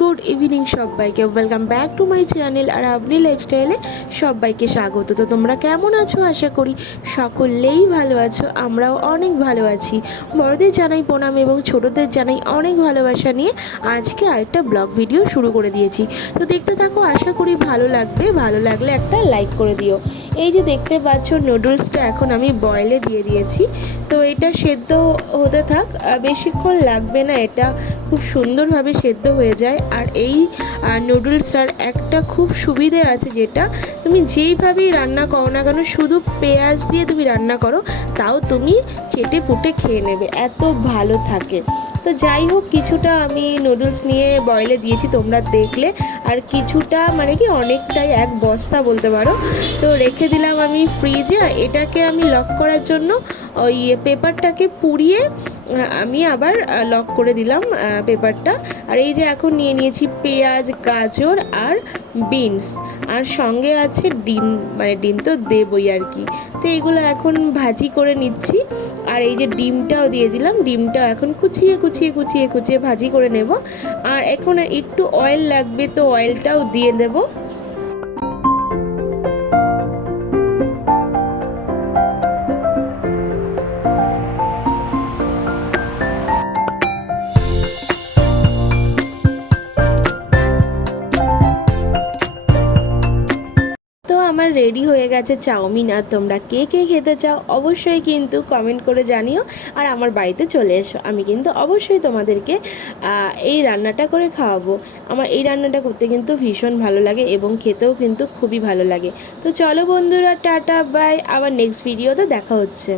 Good evening সবাইকে। Welcome back to my channel আর আপনি লাইফস্টাইলে সবাইকে স্বাগত। তো তোমরা কেমন আছো? আশা করি সকলেই ভালো আছো, আমরাও অনেক ভালো আছি। বড়দের জানাই প্রণাম এবং ছোটদের জানাই অনেক ভালোবাসা নিয়ে আজকে আরেকটা ব্লগ ভিডিও শুরু করে দিয়েছি। তো দেখতে থাকো, আশা করি ভালো লাগবে। ভালো লাগলে একটা লাইক করে দিও। এই যে দেখতে পাচ্ছ নুডলসটা এখন আমি বয়েলে দিয়ে দিয়েছি। তো এটা সেদ্ধ হতে থাক বেশিক্ষণ লাগবে না এটা। খুব সুন্দরভাবে সেদ্ধ হয়ে যায়। আর এই নুডলসটার একটা খুব সুবিধে আছে যেটা, তুমি যেইভাবেই রান্না করো না কেন, শুধু পেঁয়াজ দিয়ে তুমি রান্না করো, তাও তুমি চেটে পুটে খেয়ে নেবে। এত ভালো থাকে। তো যাই হোক, কিছুটা আমি নুডলস নিয়ে বয়েলে দিয়েছি, তোমরা দেখলে। আর কিছুটা মানে কি অনেকটাই, এক বস্তা বলতে পারো। তো রেখে দিলাম আমি ফ্রিজে এটাকে আমি লক করার জন্য ওই পেপারটাকে পুড়িয়ে আমি আবার লক করে দিলাম পেপারটা আর এই যে এখন নিয়ে নিয়েছি পেঁয়াজ, গাজর আর বিনস আর সঙ্গে আছে ডিম মানে ডিম তো দেবই আর কি। তো এগুলো এখন ভাজি করে নিচ্ছি। আর এই যে ডিমটাও দিয়ে দিলাম, ডিমটাও এখন কুচিয়ে কুচিয়ে কুচিয়ে কুচিয়ে ভাজি করে নেব। আর এখন একটু অয়েল লাগবে, তো অয়েলটাও দিয়ে দেবো। আমার রেডি হয়ে গেছে চাউমিন। আর তোমরা কে কে খেতে চাও অবশ্যই কিন্তু কমেন্ট করে জানিও। আর আমার বাড়িতে চলে এসো, আমি কিন্তু অবশ্যই তোমাদেরকে এই রান্নাটা করে খাওয়াবো। আমার এই রান্নাটা করতে কিন্তু ভীষণ ভালো লাগে এবং খেতেও কিন্তু খুবই ভালো লাগে। তো চলো বন্ধুরা, টাটা বাই আবার নেক্সট ভিডিওতে দেখা হচ্ছে।